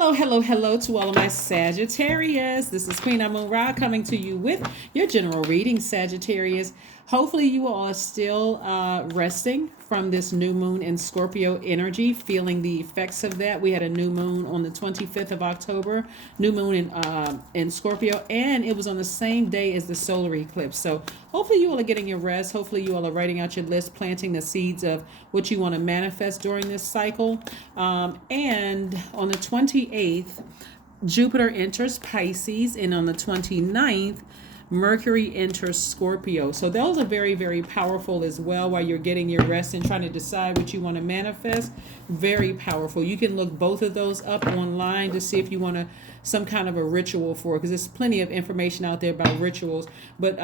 Hello, hello, hello to all of my Sagittarius. This is Queen Amun Ra coming to you with your general reading, Sagittarius. Hopefully, you all are still resting from this new moon in Scorpio energy, feeling the effects of that. We had a new moon on the 25th of October, new moon in Scorpio, and it was on the same day as the solar eclipse. So, hopefully, you all are getting your rest. Hopefully, you all are writing out your list, planting the seeds of what you want to manifest during this cycle. And on the 28th, Jupiter enters Pisces, and on the 29th, Mercury enters Scorpio. So those are very, very powerful as well while you're getting your rest and trying to decide what you want to manifest. Very powerful. You can look both of those up online to see if you want to some kind of a ritual for it, because there's plenty of information out there about rituals. But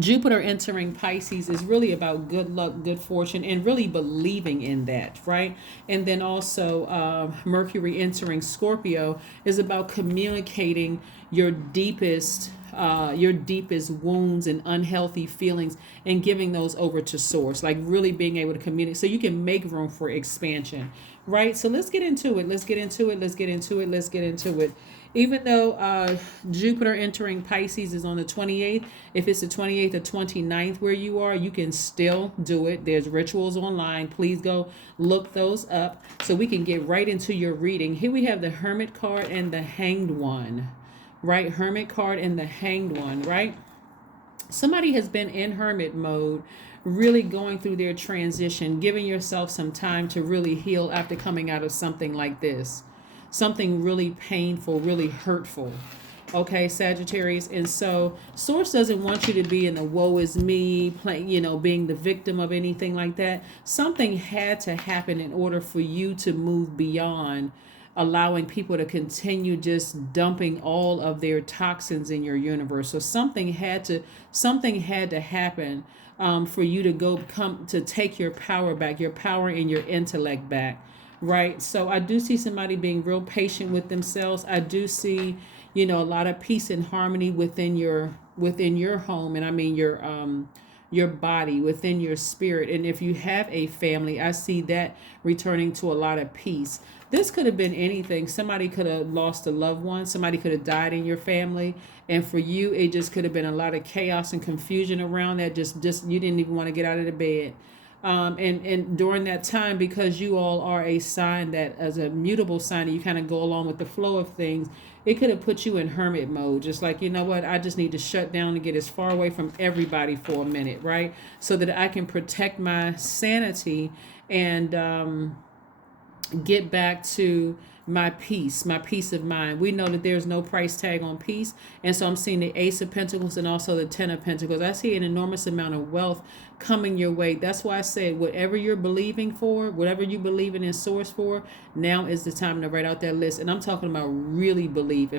Jupiter entering Pisces is really about good luck, good fortune, and really believing in that, right? And then also Mercury entering Scorpio is about communicating your deepest wounds and unhealthy feelings and giving those over to source, like really being able to communicate so you can make room for expansion, right? So let's get into it. Let's get into it. Let's get into it. Let's get into it. Even though Jupiter entering Pisces is on the 28th, if it's the 28th or 29th where you are, you can still do it. There's rituals online. Please go look those up so we can get right into your reading. Here we have the Hermit card and the Hanged One, right? Hermit card and the Hanged One, right? Somebody has been in hermit mode, really going through their transition, giving yourself some time to really heal after coming out of something like this, something really painful, really hurtful. Okay, Sagittarius. And so source doesn't want you to be in the woe is me, playing, being the victim of anything like that. Something had to happen in order for you to move beyond allowing people to continue just dumping all of their toxins in your universe. So something had to happen for you to come to take your power back, your power and your intellect back, right? So I do see somebody being real patient with themselves. I do see, a lot of peace and harmony within your home, and I mean your body, within your spirit. And if you have a family, I see that returning to a lot of peace. This could have been anything. Somebody could have lost a loved one. Somebody could have died in your family. And for you, it just could have been a lot of chaos and confusion around that. Just you didn't even want to get out of the bed. And during that time, because you all are a sign that, as a mutable sign, you kind of go along with the flow of things, it could have put you in hermit mode. Just like, you know what, I just need to shut down and get as far away from everybody for a minute, right? So that I can protect my sanity and get back to my peace of mind. We know that there's no price tag on peace. And so I'm seeing the Ace of Pentacles and also the Ten of Pentacles. I see an enormous amount of wealth coming your way. That's why I said whatever you're believing for, whatever you believe in source for, now is the time to write out that list. And I'm talking about really believe.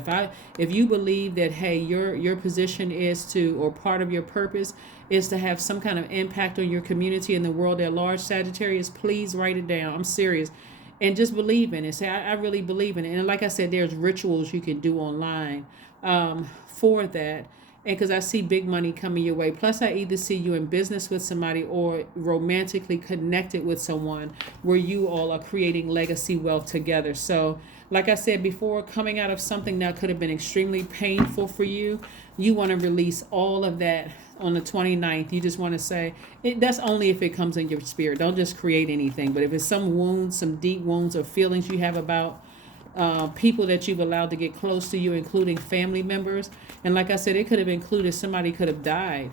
If you believe that, hey, your position is to, or part of your purpose is to have some kind of impact on your community and the world at large, Sagittarius, please write it down. I'm serious. And just believe in it. Say, I really believe in it. And like I said, there's rituals you can do online for that. And because I see big money coming your way. Plus, I either see you in business with somebody or romantically connected with someone where you all are creating legacy wealth together. So, like I said before, coming out of something that could have been extremely painful for you, you want to release all of that on the 29th. You just want to say that's only if it comes in your spirit. Don't just create anything. But if it's some wounds, some deep wounds or feelings you have about people that you've allowed to get close to you, including family members, and like I said, it could have included somebody could have died.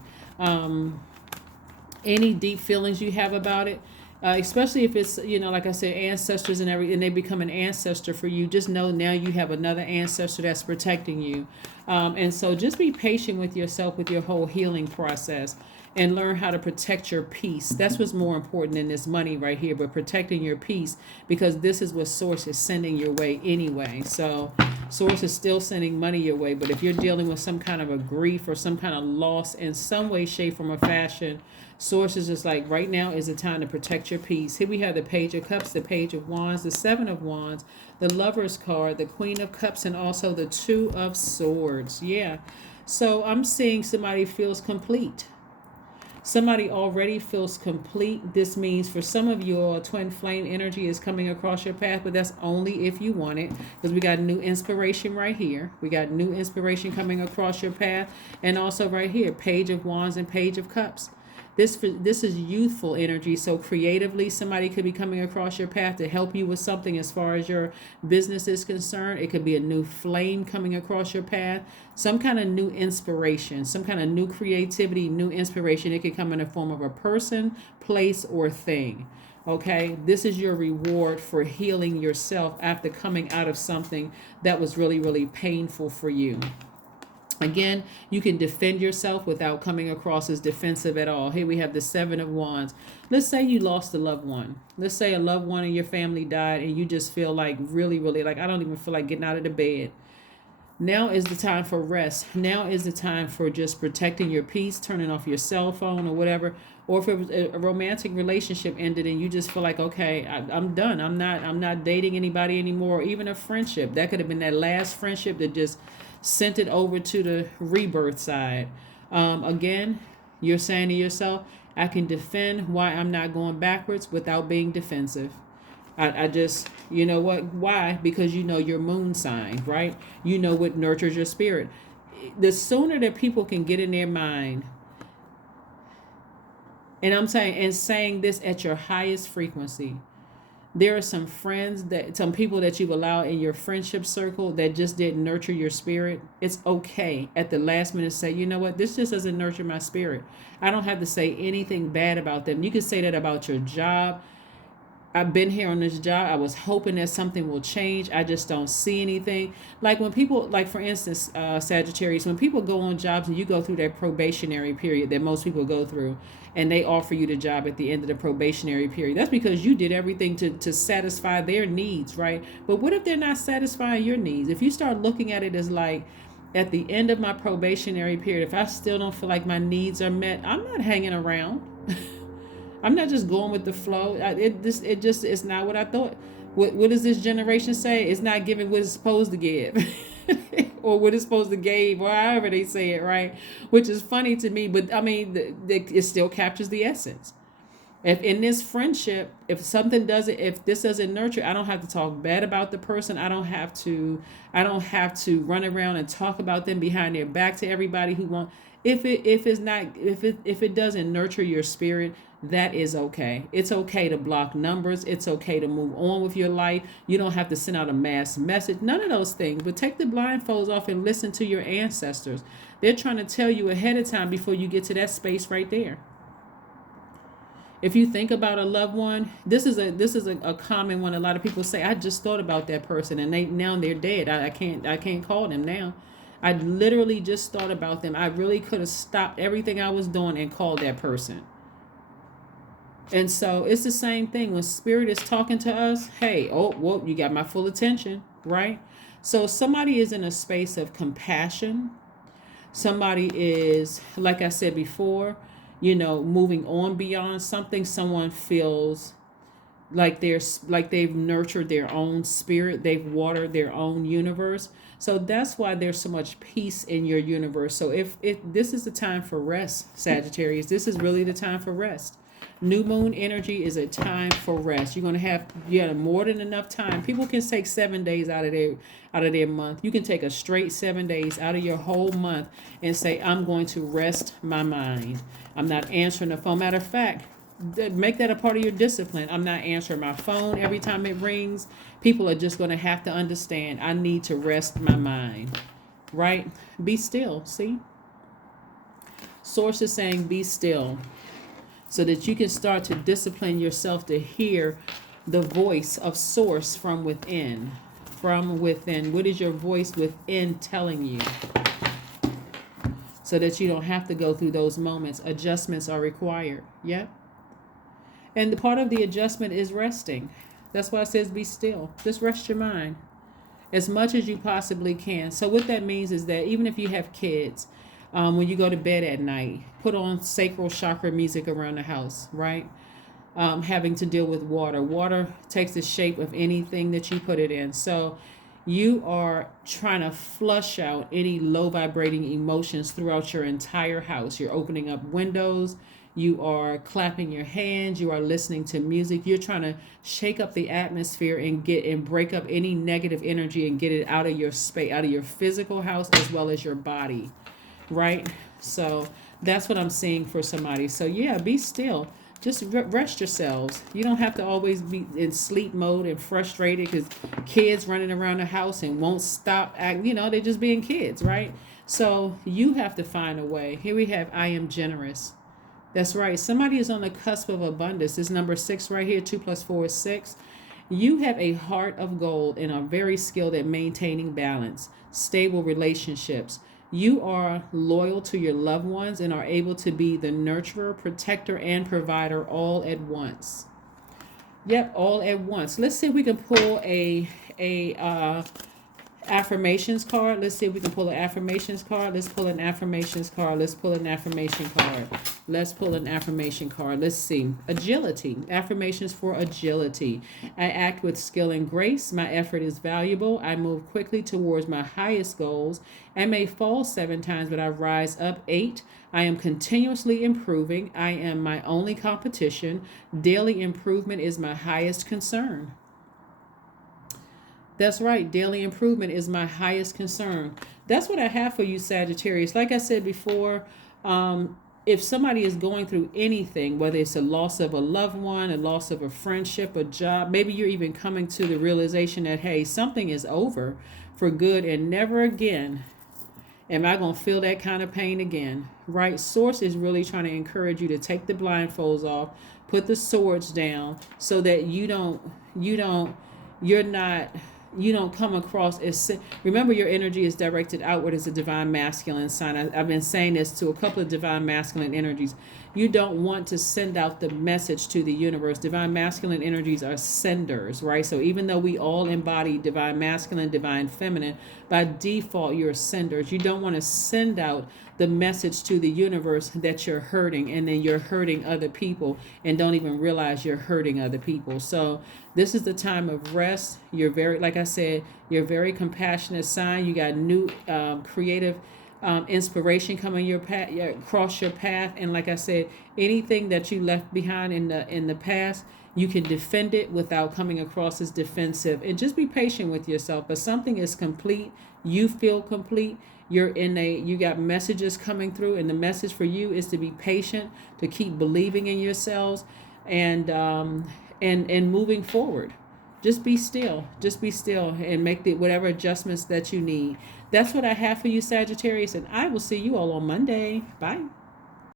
Any deep feelings you have about it, especially if it's, like I said, ancestors and they become an ancestor for you, just know now you have another ancestor that's protecting you. And so just be patient with yourself with your whole healing process and learn how to protect your peace. That's what's more important than this money right here, but protecting your peace, because this is what source is sending your way anyway. So source is still sending money your way, but if you're dealing with some kind of a grief or some kind of loss in some way, shape, form, or fashion, source is just like, right now is the time to protect your peace. Here we have the Page of Cups, the Page of Wands, the Seven of Wands, the Lover's card, the Queen of Cups, and also the Two of Swords. Yeah. So I'm seeing somebody feels complete. Somebody already feels complete. This means for some of you, all twin flame energy is coming across your path, but that's only if you want it, because we got new inspiration right here. We got new inspiration coming across your path. And also right here, Page of Wands and Page of Cups. This is youthful energy. So creatively, somebody could be coming across your path to help you with something as far as your business is concerned. It could be a new flame coming across your path, some kind of new inspiration, some kind of new creativity, new inspiration. It could come in the form of a person, place, or thing. Okay, this is your reward for healing yourself after coming out of something that was really, really painful for you. Again, you can defend yourself without coming across as defensive at all. Here we have the Seven of Wands. Let's say you lost a loved one. Let's say a loved one in your family died and you just feel like really, really like, I don't even feel like getting out of the bed. Now is the time for rest. Now is the time for just protecting your peace, turning off your cell phone or whatever. Or if it was a romantic relationship ended and you just feel like, okay, I'm done. I'm not dating anybody anymore. Or even a friendship. That could have been that last friendship that just sent it over to the rebirth side. Again, you're saying to yourself, I can defend why I'm not going backwards without being defensive. I just, you know what? Why? Because you know your moon sign, right? You know what nurtures your spirit. The sooner that people can get in their mind, and I'm saying this at your highest frequency, there are some some people that you've allowed in your friendship circle that just didn't nurture your spirit. It's okay at the last minute to say, you know what, this just doesn't nurture my spirit. I don't have to say anything bad about them. You can say that about your job. I've been here on this job. I was hoping that something will change. I just don't see anything. Like when people, like for instance, Sagittarius, when people go on jobs and you go through that probationary period that most people go through, and they offer you the job at the end of the probationary period, that's because you did everything to satisfy their needs, right? But what if they're not satisfying your needs? If you start looking at it as like, at the end of my probationary period, if I still don't feel like my needs are met, I'm not hanging around. I'm not just going with the flow. It's not what I thought. What does this generation say? It's not giving what it's supposed to give. Or what it's supposed to give, or however they say it, right? Which is funny to me, but I mean, it still captures the essence. If in this friendship, if this doesn't nurture, I don't have to talk bad about the person. I don't have to run around and talk about them behind their back to everybody who wants. If it doesn't nurture your spirit, that is okay. It's okay to block numbers. It's okay to move on with your life. You don't have to send out a mass message. None of those things. But take the blindfolds off and listen to your ancestors. They're trying to tell you ahead of time before you get to that space right there. If you think about a loved one, this is a common one. A lot of people say, I just thought about that person and now they're dead. I can't call them now. I literally just thought about them. I really could have stopped everything I was doing and called that person. And so it's the same thing when spirit is talking to us. Hey, oh, well, you got my full attention, right? So somebody is in a space of compassion. Somebody is, like I said before, moving on beyond something. Someone feels like they've nurtured their own spirit. They've watered their own universe. So that's why there's so much peace in your universe. So if this is the time for rest, Sagittarius, this is really the time for rest. New moon energy is a time for rest. You're going to have more than enough time. People can take 7 days out of their month. You can take a straight 7 days out of your whole month and say, I'm going to rest my mind. I'm not answering the phone. Matter of fact, make that a part of your discipline. I'm not answering my phone every time it rings. People are just going to have to understand, I need to rest my mind, right? Be still. See? Source is saying be still, so that you can start to discipline yourself to hear the voice of source from within. From within. What is your voice within telling you? So that you don't have to go through those moments. Adjustments are required. Yep. And the part of the adjustment is resting. That's why it says be still. Just rest your mind as much as you possibly can. So what that means is that even if you have kids, when you go to bed at night, put on sacral chakra music around the house, right? Having to deal with water. Water takes the shape of anything that you put it in. So you are trying to flush out any low vibrating emotions throughout your entire house. You're opening up windows. you are clapping your hands, you are listening to music, you're trying to shake up the atmosphere and get and break up any negative energy and get it out of your space, out of your physical house as well as your body, right? So that's what I'm seeing for somebody. So yeah, be still. Just rest yourselves. You don't have to always be in sleep mode and frustrated because kids running around the house and won't stop act. They're just being kids, right? So you have to find a way. Here we have I am generous. That's right. Somebody is on the cusp of abundance. This number 6 right here. 2 plus 4 is 6. You have a heart of gold and are very skilled at maintaining balance, stable relationships. You are loyal to your loved ones and are able to be the nurturer, protector, and provider all at once. Yep, all at once. Let's see if we can pull a affirmations card. Let's see if we can pull an affirmations card. Let's pull an affirmations card. Let's pull an affirmation card. Let's pull an affirmation card. Let's see. Agility. Affirmations for agility. I act with skill and grace. My effort is valuable. I move quickly towards my highest goals. I may fall 7 times, but I rise up 8. I am continuously improving. I am my only competition. Daily improvement is my highest concern. That's right. Daily improvement is my highest concern. That's what I have for you, Sagittarius. Like I said before, if somebody is going through anything, whether it's a loss of a loved one, a loss of a friendship, a job, maybe you're even coming to the realization that, hey, something is over for good and never again am I going to feel that kind of pain again, right? Source is really trying to encourage you to take the blindfolds off, put the swords down so that you don't come across as remember your energy is directed outward as a divine masculine sign. I've been saying this to a couple of divine masculine energies. You don't want to send out the message to the universe. Divine masculine energies are senders, right? So even though we all embody divine masculine, divine feminine, by default you're senders. You don't want to send out the message to the universe that you're hurting and then you're hurting other people and don't even realize you're hurting other people. So this is the time of rest. You're very, like I said, you're very compassionate sign. You got new creative inspiration coming your path, across your path. And like I said, anything that you left behind in the past, you can defend it without coming across as defensive. And just be patient with yourself. But something is complete. You feel complete. You got messages coming through, and the message for you is to be patient, to keep believing in yourselves, and moving forward. Just be still. Just be still and make whatever adjustments that you need. That's what I have for you, Sagittarius, and I will see you all on Monday. Bye.